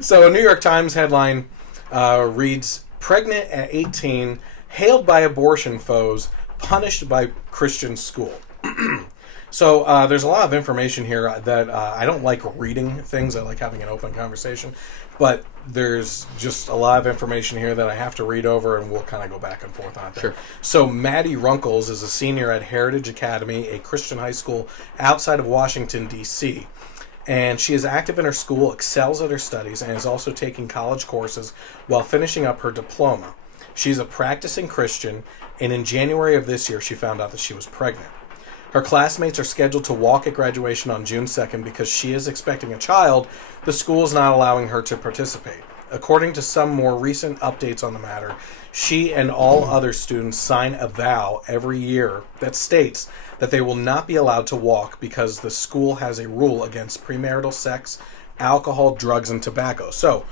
So a New York Times headline reads, "Pregnant at 18, hailed by abortion foes, punished by Christian school." So there's a lot of information here that I don't like reading things. I like having an open conversation. But there's just a lot of information here that I have to read over, and we'll kind of go back and forth on it. Sure. So Maddi Runkles is a senior at Heritage Academy, a Christian high school outside of Washington, D.C., and she is active in her school, excels at her studies, and is also taking college courses while finishing up her diploma. She's a practicing Christian, and in January of this year, she found out that she was pregnant. Her classmates are scheduled to walk at graduation on June 2nd because she is expecting a child. The school is not allowing her to participate. According to some more recent updates on the matter, she and all other students sign a vow every year that states that they will not be allowed to walk because the school has a rule against premarital sex, alcohol, drugs, and tobacco. So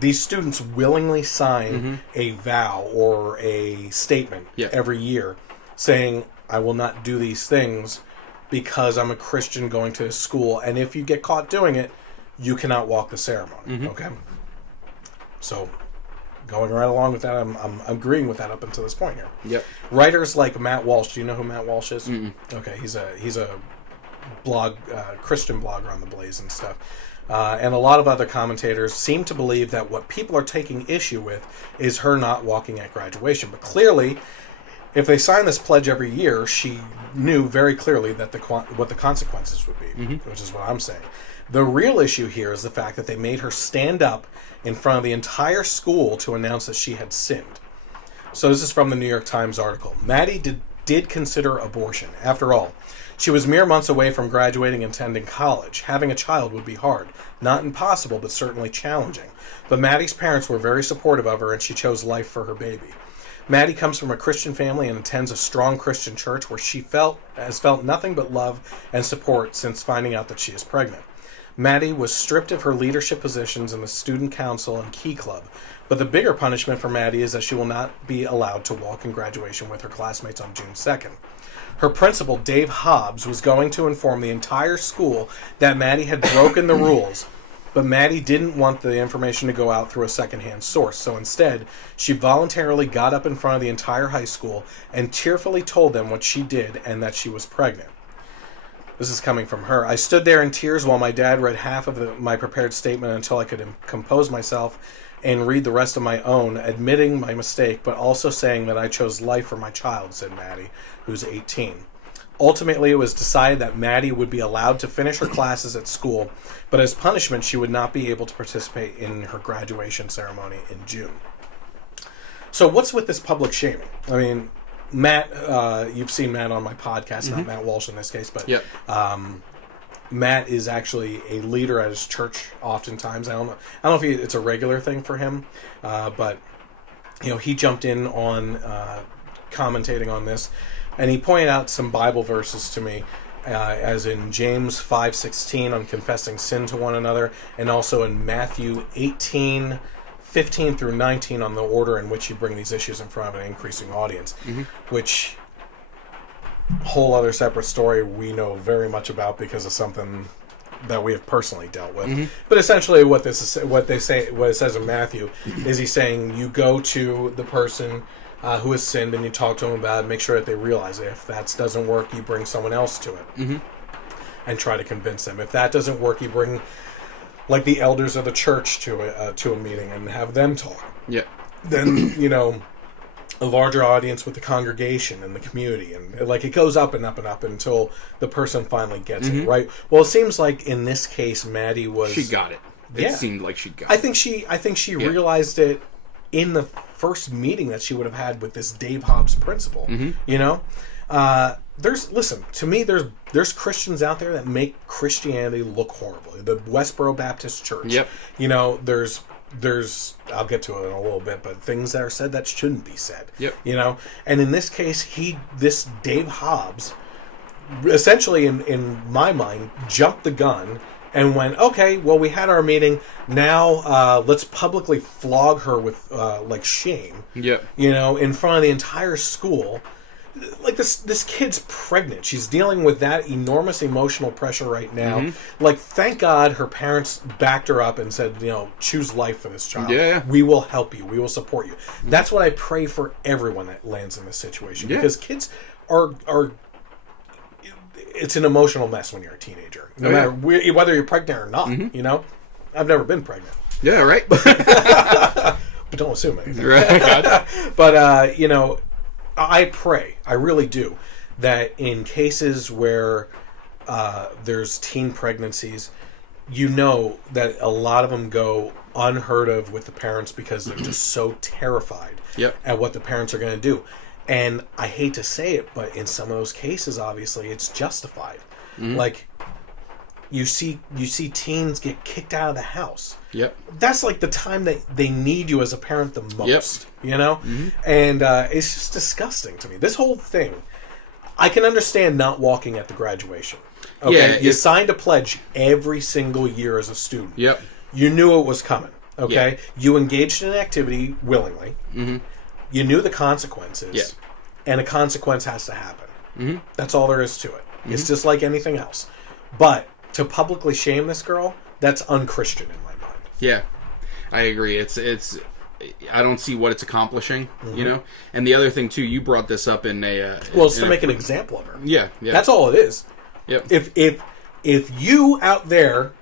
these students willingly sign a vow or a statement every year saying, I will not do these things because I'm a Christian going to school, and if you get caught doing it, you cannot walk the ceremony. Okay? So, going right along with that, I'm agreeing with that up until this point here. Yep. Writers like Matt Walsh, do you know who Matt Walsh is? Mm-mm. Okay, he's a blog, Christian blogger on the Blaze and stuff. And a lot of other commentators seem to believe that what people are taking issue with is her not walking at graduation. But clearly, if they sign this pledge every year, she knew very clearly that what the consequences would be, which is what I'm saying. The real issue here is the fact that they made her stand up in front of the entire school to announce that she had sinned. So this is from the New York Times article. Maddi did consider abortion. After all, she was mere months away from graduating and attending college. Having a child would be hard. Not impossible, but certainly challenging. But Maddi's parents were very supportive of her, and she chose life for her baby. Maddi comes from a Christian family and attends a strong Christian church where she has felt nothing but love and support since finding out that she is pregnant. Maddi was stripped of her leadership positions in the student council and Key Club, but the bigger punishment for Maddi is that she will not be allowed to walk in graduation with her classmates on June 2nd. Her principal, Dave Hobbs, was going to inform the entire school that Maddi had broken the rules, but Maddi didn't want the information to go out through a secondhand source, so instead, she voluntarily got up in front of the entire high school and tearfully told them what she did and that she was pregnant. This is coming from her. I stood there in tears while my dad read half of my prepared statement until I could compose myself and read the rest of my own, admitting my mistake, but also saying that I chose life for my child, said Maddi, who's 18. Ultimately, it was decided that Maddi would be allowed to finish her classes at school, but as punishment, she would not be able to participate in her graduation ceremony in June. So what's with this public shaming? I mean, Matt, you've seen Matt on my podcast, not Matt Walsh in this case, but Matt is actually a leader at his church oftentimes. I don't know if it's a regular thing for him, but he jumped in on commentating on this. And he pointed out some Bible verses to me, as in James 5:16 on confessing sin to one another, and also in Matthew 18:15 through 19 on the order in which you bring these issues in front of an increasing audience, which whole other separate story we know very much about because of something that we have personally dealt with. But essentially what it says in Matthew is he's saying you go to the person who has sinned, and you talk to them about it, make sure that they realize it. If that doesn't work, you bring someone else to it and try to convince them. If that doesn't work, you bring like the elders of the church to a meeting and have them talk. Yeah. Then a larger audience with the congregation and the community, and it goes up and up and up until the person finally gets it right. Well, it seems like in this case, Maddi she got it. It seemed like she got it. I think she realized it in the first meeting that she would have had with this Dave Hobbs principal. There's Christians out there that make Christianity look horrible. The Westboro Baptist Church. There's I'll get to it in a little bit, but things that are said that shouldn't be said. And in this case, this Dave Hobbs essentially in my mind jumped the gun and went, okay, well, we had our meeting. Now let's publicly flog her with shame. In front of the entire school, like this kid's pregnant. She's dealing with that enormous emotional pressure right now. Mm-hmm. Like, thank God her parents backed her up and said, choose life for this child. Yeah. We will help you. We will support you. That's what I pray for everyone that lands in this situation. Yeah. Because kids are it's an emotional mess when you're a teenager. No matter whether you're pregnant or not, I've never been pregnant. Yeah, right. But don't assume anything. Right. Gotcha. But, I pray, I really do, that in cases where there's teen pregnancies, that a lot of them go unheard of with the parents because they're just so terrified at what the parents are going to do. And I hate to say it, but in some of those cases, obviously, it's justified. Like, you see teens get kicked out of the house. Yep. That's like the time that they need you as a parent the most. And it's just disgusting to me. This whole thing, I can understand not walking at the graduation. Okay, Yeah, you signed a pledge every single year as a student. Yep. You knew it was coming. Okay, Yep. you engaged in an activity willingly. You knew the consequences, and a consequence has to happen. That's all there is to it. It's just like anything else. But to publicly shame this girl, that's unchristian in my mind. Yeah, I agree. It's I don't see what it's accomplishing, And the other thing too, you brought this up in a it's to make an example of her. Yeah. That's all it is. Yep. If you out there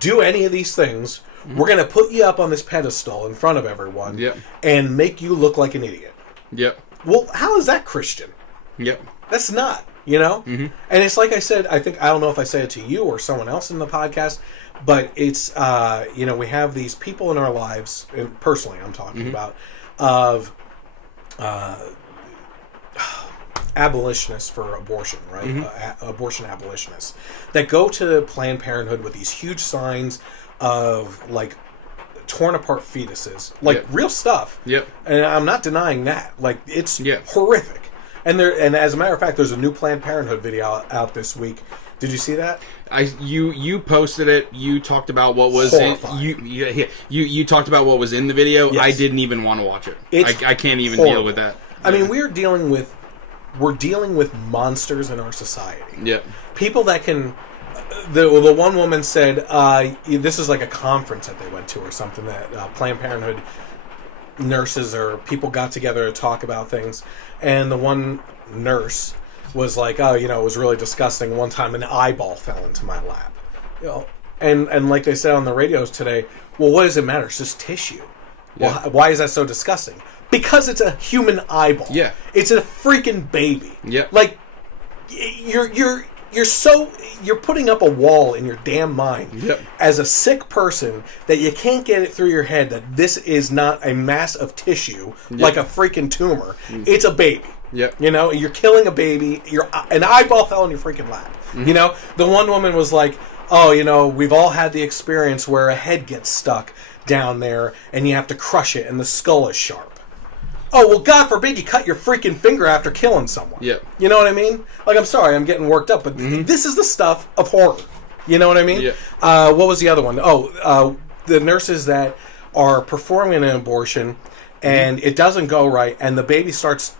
do any of these things, we're going to put you up on this pedestal in front of everyone and make you look like an idiot. Yep. Well, how is that Christian? Yep. That's not, And it's like I said, I don't know if I said it to you or someone else in the podcast, but it's, we have these people in our lives, and personally I'm talking about, of abolitionists for abortion, right? Abortion abolitionists that go to Planned Parenthood with these huge signs of, like, torn apart fetuses, like real stuff. Yep. And I'm not denying that. Like, it's horrific. And as a matter of fact, there's a new Planned Parenthood video out this week. Did you see that? You posted it. You talked about what was you talked about what was in the video. Yes. I didn't even want to watch it. I can't even horrible. deal with that. I mean, we're dealing with monsters in our society. Yep. People that can. The one woman said this is like a conference that they went to or something that Planned Parenthood nurses or people got together to talk about things, and the one nurse was like, it was really disgusting. One time an eyeball fell into my lap. And like they said on the radios today, well, what does it matter? It's just tissue. Yeah. Well, why is that so disgusting? Because it's a human eyeball. Yeah. It's a freaking baby. Yeah. Like, you're putting up a wall in your damn mind as a sick person that you can't get it through your head that this is not a mass of tissue like a freaking tumor. It's a baby. Yep. You're killing a baby. An eyeball fell in your freaking lap. The one woman was like, we've all had the experience where a head gets stuck down there and you have to crush it and the skull is sharp. Oh, well, God forbid you cut your freaking finger after killing someone. Yeah. You know what I mean? Like, I'm sorry, I'm getting worked up, but this is the stuff of horror. You know what I mean? Yeah. What was the other one? The nurses that are performing an abortion, and it doesn't go right, and the baby starts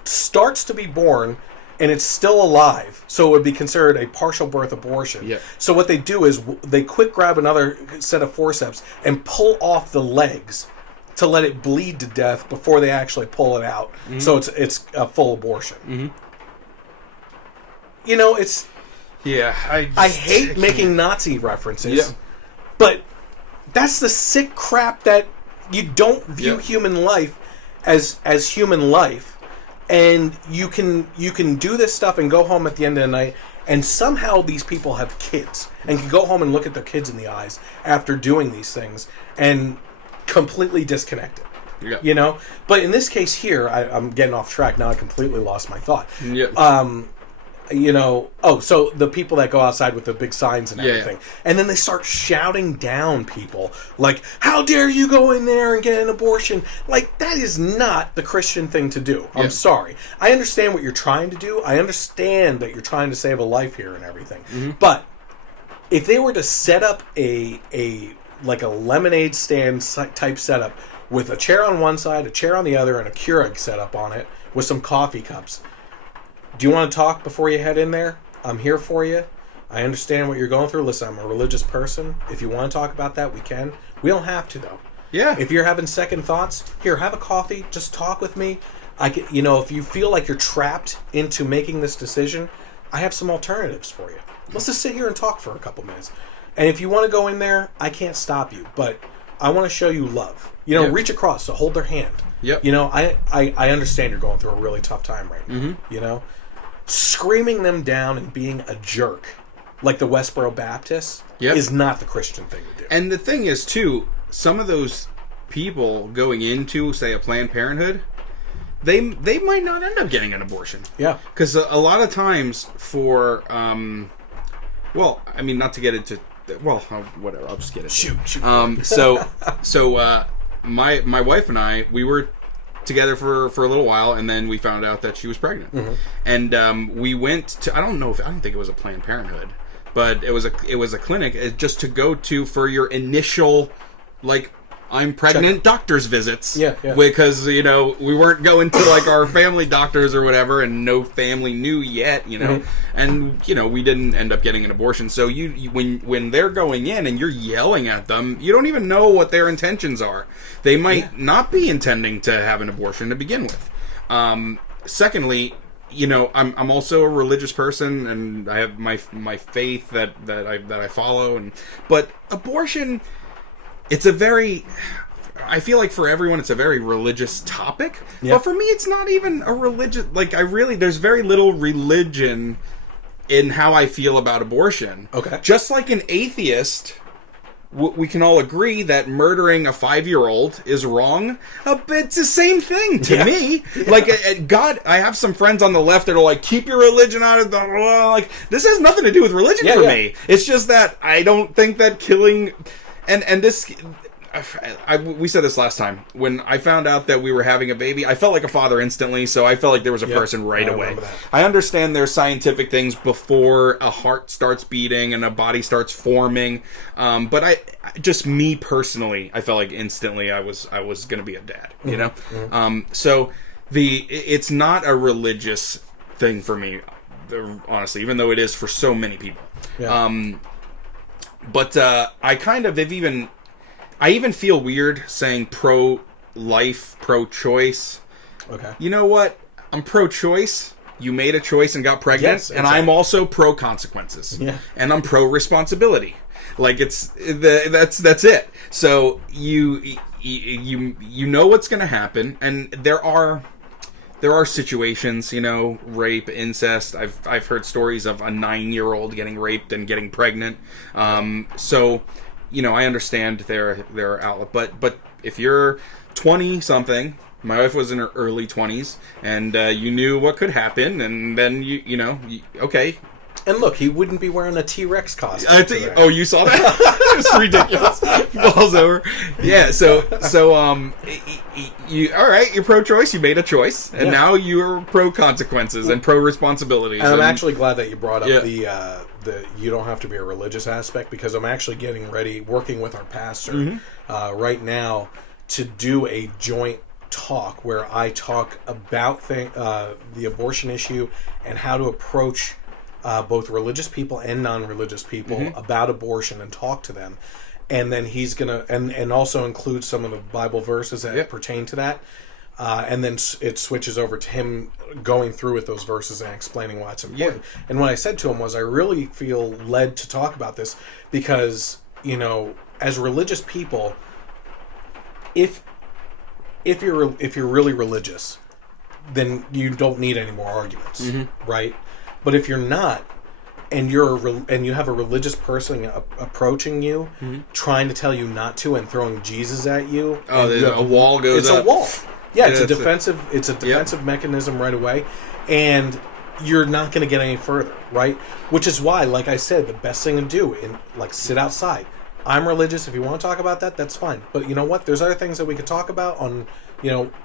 to be born, and it's still alive, so it would be considered a partial birth abortion. Yeah. So what they do is they quick grab another set of forceps and pull off the legs to let it bleed to death before they actually pull it out. So it's a full abortion. It's... Yeah, I hate making Nazi references, but that's the sick crap that you don't view human life as human life, and you can do this stuff and go home at the end of the night, and somehow these people have kids and can go home and look at their kids in the eyes after doing these things and completely disconnected. But in this case here, I'm getting off track now. I completely lost my thought. So the people that go outside with the big signs and everything, and then they start shouting down people like, how dare you go in there and get an abortion? Like, that is not the Christian thing to do. I'm sorry. I understand what you're trying to do. I understand that you're trying to save a life here and everything. But if they were to set up a lemonade stand type setup with a chair on one side, a chair on the other, and a Keurig set up on it with some coffee cups. Do you want to talk before you head in there? I'm here for you. I understand what you're going through. Listen, I'm a religious person. If you want to talk about that, we can. We don't have to, though. Yeah. If you're having second thoughts, here, have a coffee. Just talk with me. If you feel like you're trapped into making this decision, I have some alternatives for you. Let's just sit here and talk for a couple minutes. And if you want to go in there, I can't stop you. But I want to show you love. Reach across, so hold their hand. Yep. I understand you're going through a really tough time right now. Mm-hmm. Screaming them down and being a jerk, like the Westboro Baptists, is not the Christian thing to do. And the thing is, too, some of those people going into, say, a Planned Parenthood, they might not end up getting an abortion. Yeah. Because a lot of times for, not to get into, whatever, I'll just get it. Shoot. My wife and I, we were together for a little while, and then we found out that she was pregnant. Mm-hmm. And we went to, I don't think it was a Planned Parenthood, but it was a clinic just to go to for your initial, like, I'm pregnant doctor's visits. Yeah. Because, we weren't going to, like, our family doctors or whatever, and no family knew yet, Mm-hmm. And, we didn't end up getting an abortion. So you when they're going in and you're yelling at them, you don't even know what their intentions are. They might not be intending to have an abortion to begin with. Secondly, I'm also a religious person, and I have my faith that I follow, but abortion, I feel like for everyone it's a very religious topic. Yeah. But for me it's not even a religious, there's very little religion in how I feel about abortion. Okay. Just like an atheist, we can all agree that murdering a 5-year-old is wrong. It's the same thing to me. Yeah. Like, God, I have some friends on the left that are like, keep your religion out of the... Like, this has nothing to do with religion for me. It's just that I don't think that killing... And this... we said this last time. When I found out that we were having a baby, I felt like a father instantly, so I felt like there was a person right away. I understand there's scientific things before a heart starts beating and a body starts forming, but just me personally, I felt like instantly I was going to be a dad, Mm-hmm. So it's not a religious thing for me, honestly, even though it is for so many people. Yeah. But I even feel weird saying pro-life, pro-choice. Okay. You know what? I'm pro-choice. You made a choice and got pregnant. Yes, exactly. And I'm also pro-consequences. Yeah. And I'm pro-responsibility. Like, that's it. So you know what's going to happen, and there are situations, rape, incest. I've heard stories of a 9-year-old getting raped and getting pregnant. So... I understand their outlet, but if you're 20-something, my wife was in her early 20s, and you knew what could happen, and then okay. And look, he wouldn't be wearing a T-Rex costume. Oh, you saw that? It's ridiculous. Balls over. Yeah. So, you all right? You're pro-choice. You made a choice, and now you're pro-consequences and pro-responsibilities. And I'm actually glad that you brought up the you don't have to be a religious aspect, because I'm actually getting ready, working with our pastor right now, to do a joint talk where I talk about the abortion issue and how to approach both religious people and non-religious people about abortion and talk to them. And then he's going to, and also include some of the Bible verses that pertain to that. And then it switches over to him going through with those verses and explaining why it's important. Yeah. And what I said to him was, I really feel led to talk about this because, as religious people, if you're really religious, then you don't need any more arguments, right? But if you're not, and you have a religious person approaching you, trying to tell you not to, and throwing Jesus at you, a wall goes up. It's a wall. Yeah, it's a defensive mechanism right away, and you're not going to get any further, right? Which is why, like I said, the best thing to do sit outside. I'm religious. If you want to talk about that, that's fine. But you know what? There's other things that we could talk about on,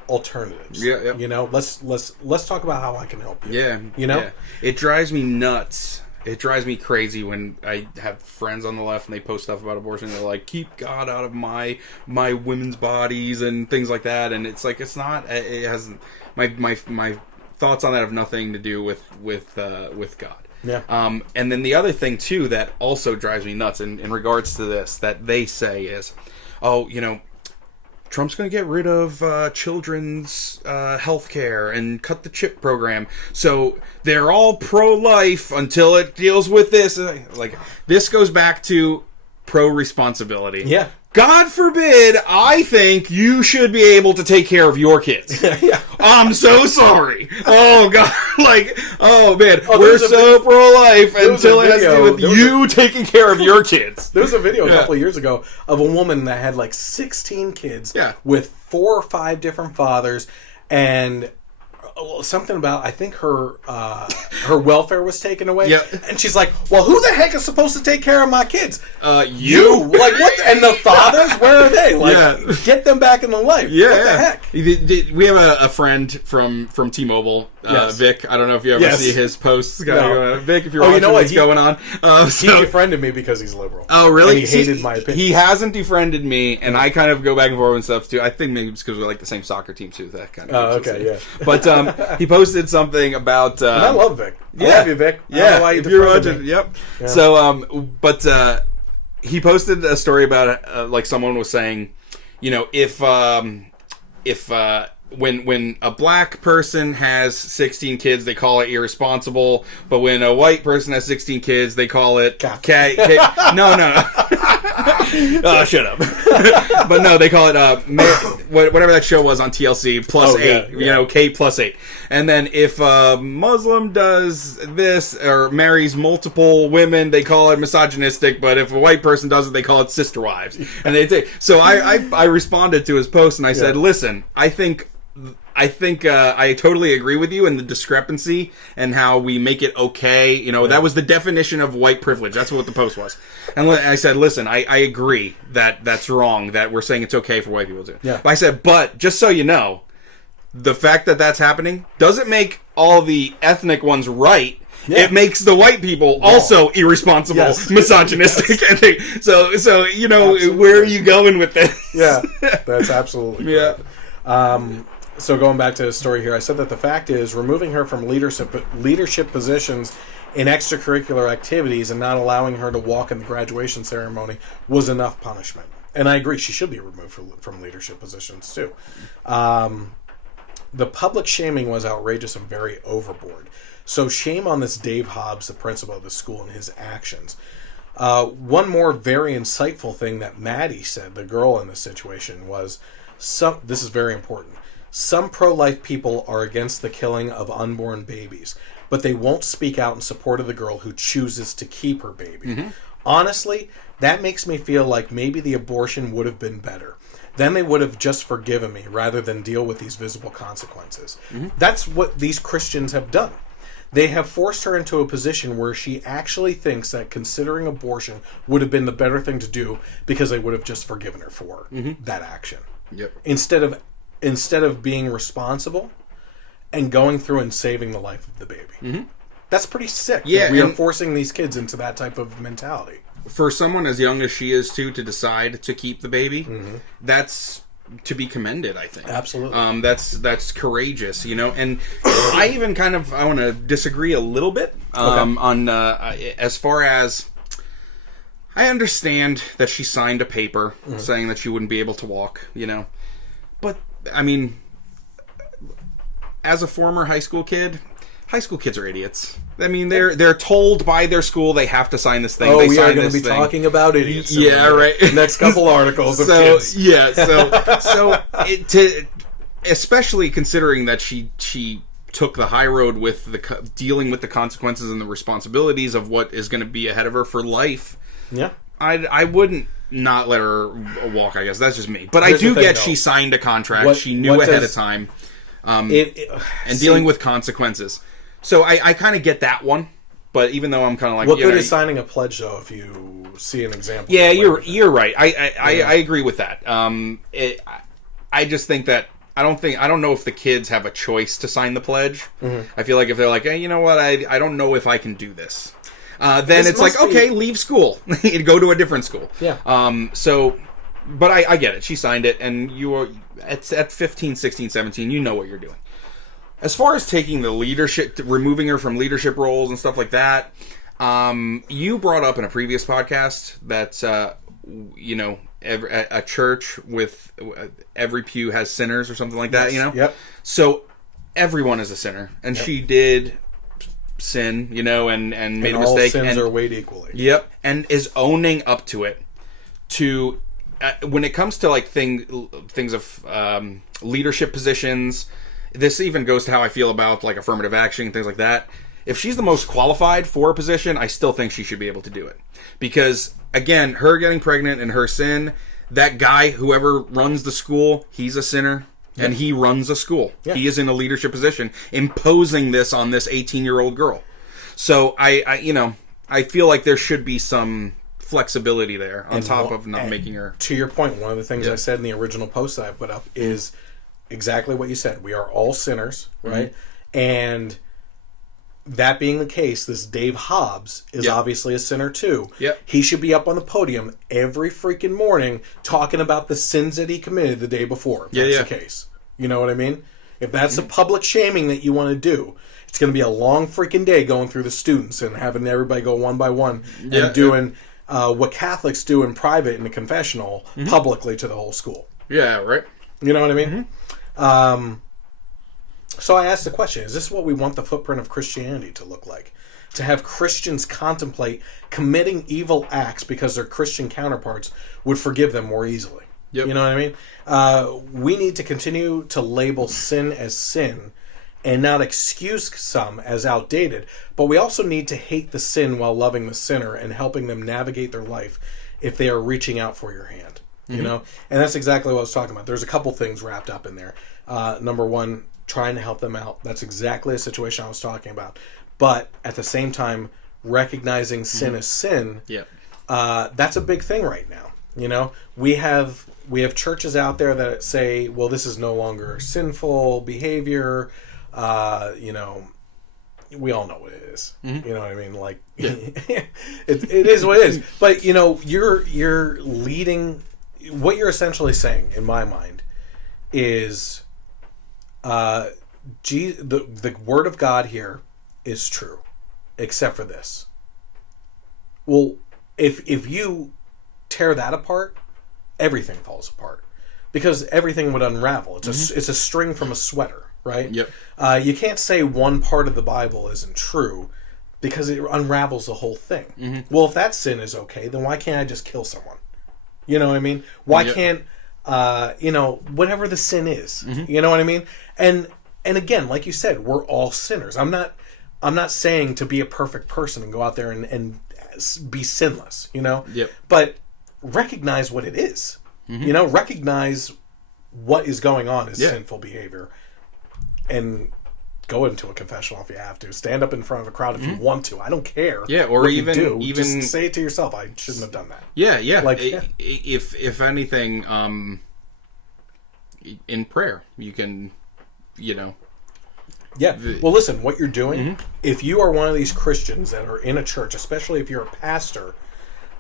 alternatives. Yeah. Let's talk about how I can help you. Yeah. It drives me nuts It drives me crazy when I have friends on the left and they post stuff about abortion. And they're like, "Keep God out of my women's bodies" and things like that. And it's like, it's not. It has my thoughts on that have nothing to do with God. Yeah. And then the other thing too that also drives me nuts in regards to this that they say is, oh, Trump's going to get rid of children's health care and cut the chip program. So they're all pro-life until it deals with this. Like, this goes back to pro-responsibility. Yeah. God forbid, I think you should be able to take care of your kids. Yeah. I'm so sorry. Oh, God. Like, oh, man. We're so pro-life until it has to do with you taking care of your kids. There was a video a couple of years ago of a woman that had like 16 kids with 4 or 5 different fathers, and something about, I think her welfare was taken away. Yeah. And she's like, well, who the heck is supposed to take care of my kids? You. Like, what? And the fathers, where are they? Like, get them back in the life. Yeah. What the heck? We have a friend from T-Mobile, Vic. I don't know if you ever see his posts. Vic, if you're watching what's going on. He befriended me because he's liberal. Oh, really? And he hated my opinion. He hasn't defriended me, and I kind of go back and forth and stuff, too. I think maybe it's because we like the same soccer team, too. That kind of. Oh, okay, yeah. But he posted something about... and I love Vic. I love you, Vic. I don't know why you if you're watching, me. Yep. Yeah. So, but he posted a story about like someone was saying, if when a black person has 16 kids, they call it irresponsible, but when a white person has 16 kids, they call it no. Oh, shut up. But no, they call it whatever that show was on TLC plus 8, K plus 8. And then if a Muslim does this or marries multiple women, they call it misogynistic, but if a white person does it, they call it sister wives. And so I responded to his post and I said, listen, I think I totally agree with you in the discrepancy and how we make it okay. That was the definition of white privilege. That's what the post was. And I said, listen, I agree that that's wrong, that we're saying it's okay for white people to do it. Yeah. But I said, but just so you know, the fact that that's happening doesn't make all the ethnic ones right. Yeah. It makes the white people also irresponsible, misogynistic. Yes. So absolutely. Where are you going with this? Yeah, that's absolutely right. So going back to the story here, I said that the fact is removing her from leadership positions in extracurricular activities and not allowing her to walk in the graduation ceremony was enough punishment. And I agree, she should be removed from leadership positions too. The public shaming was outrageous and very overboard. So shame on this Dave Hobbs, the principal of the school, and his actions. One more very insightful thing that Maddie said, the girl in this situation, was, this is very important, some pro-life people are against the killing of unborn babies, but they won't speak out in support of the girl who chooses to keep her baby. Mm-hmm. Honestly, that makes me feel like maybe the abortion would have been better. Then they would have just forgiven me rather than deal with these visible consequences. Mm-hmm. That's what these Christians have done. They have forced her into a position where she actually thinks that considering abortion would have been the better thing to do because they would have just forgiven her for that action. Yep. Instead of being responsible and going through and saving the life of the baby. Mm-hmm. That's pretty sick. Yeah, we are forcing these kids into that type of mentality. For someone as young as she is, too, to decide to keep the baby, that's to be commended, I think. Absolutely. That's courageous, And I even I want to disagree a little bit on as far as... I understand that she signed a paper saying that she wouldn't be able to walk, But, I mean, as a former high school kids are idiots. I mean, they're told by their school they have to sign this thing. Oh, we are going to be talking about idiots. Yeah, right. Next couple articles of kids. Yeah, especially considering that she took the high road with dealing with the consequences and the responsibilities of what is going to be ahead of her for life. Yeah, I wouldn't not let her walk. I guess that's just me. But I do get she signed a contract. She knew ahead of time, and dealing with consequences. So I kind of get that one. But even though I'm kind of like, what good is signing a pledge though if you see an example? Yeah, you're right. I agree with that. I just think that I don't know if the kids have a choice to sign the pledge. Mm-hmm. I feel like if they're like, hey, you know what, I don't know if I can do this. then it's like, okay, leave school. Go to a different school. Yeah. But I get it. She signed it, and you are at 15, 16, 17, you know what you're doing. As far as taking the leadership, removing her from leadership roles and stuff like that, you brought up in a previous podcast that, a church with every pew has sinners or something like that, Yep. So everyone is a sinner, and she did sin, and made a mistake. All sins are weighed equally. Yep, and is owning up to it. When it comes to like things of leadership positions, this even goes to how I feel about like affirmative action and things like that. If she's the most qualified for a position, I still think she should be able to do it. Because, again, her getting pregnant and her sin, that guy, whoever runs the school, he's a sinner, and he runs a school. Yeah. He is in a leadership position, imposing this on this 18-year-old girl. So, I feel like there should be some flexibility there on top of not making her... To your point, one of the things I said in the original post that I put up is exactly what you said. We are all sinners, right? Mm-hmm. And... that being the case, this Dave Hobbs is obviously a sinner too. Yep. He should be up on the podium every freaking morning talking about the sins that he committed the day before. If that's the case. You know what I mean? If that's the public shaming that you want to do, it's going to be a long freaking day going through the students and having everybody go one by one and doing what Catholics do in private in the confessional publicly to the whole school. Yeah, right. You know what I mean? Mm-hmm. So I asked the question, is this what we want the footprint of Christianity to look like? To have Christians contemplate committing evil acts because their Christian counterparts would forgive them more easily. Yep. You know what I mean? We need to continue to label sin as sin and not excuse some as outdated, but we also need to hate the sin while loving the sinner and helping them navigate their life if they are reaching out for your hand. You know? And that's exactly what I was talking about. There's a couple things wrapped up in there. Number one, trying to help them out. That's exactly the situation I was talking about. But at the same time, recognizing sin as sin, that's a big thing right now. You know, we have churches out there that say, well, this is no longer sinful behavior. We all know what it is. You know what I mean? Like, it is what it is. But, you're leading... What you're essentially saying, in my mind, is... the word of God here is true, except for this. Well, if you tear that apart, everything falls apart, because everything would unravel. It's a string from a sweater, right? Yep. You can't say one part of the Bible isn't true, because it unravels the whole thing. Well, if that sin is okay, then why can't I just kill someone? You know what I mean? Why can't whatever the sin is, you know what I mean? And again, like you said, we're all sinners. I'm not saying to be a perfect person and go out there and be sinless, Yep. But recognize what it is, recognize what is going on as sinful behavior, and go into a confessional if you have to. Stand up in front of a crowd if you want to. I don't care. Yeah, or even just say it to yourself. I shouldn't have done that. Yeah. Like, if anything, in prayer, you can, Yeah. Well, listen, what you're doing, if you are one of these Christians that are in a church, especially if you're a pastor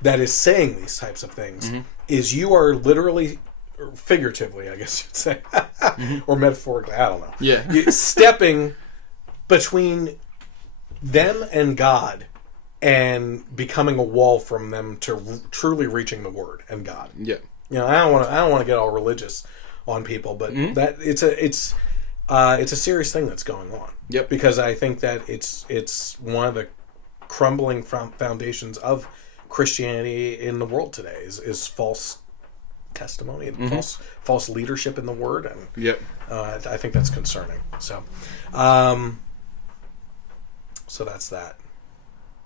that is saying these types of things, is you are literally, or figuratively, I guess you'd say, or metaphorically, I don't know. Yeah. You're stepping between them and God and becoming a wall from them to truly reaching the Word and God. Yeah. I don't want to get all religious on people, but that it's a serious thing that's going on. Yep. Because I think that it's one of the crumbling foundations of Christianity in the world today is false testimony and false leadership in the Word, and I think that's concerning. So, so that's that.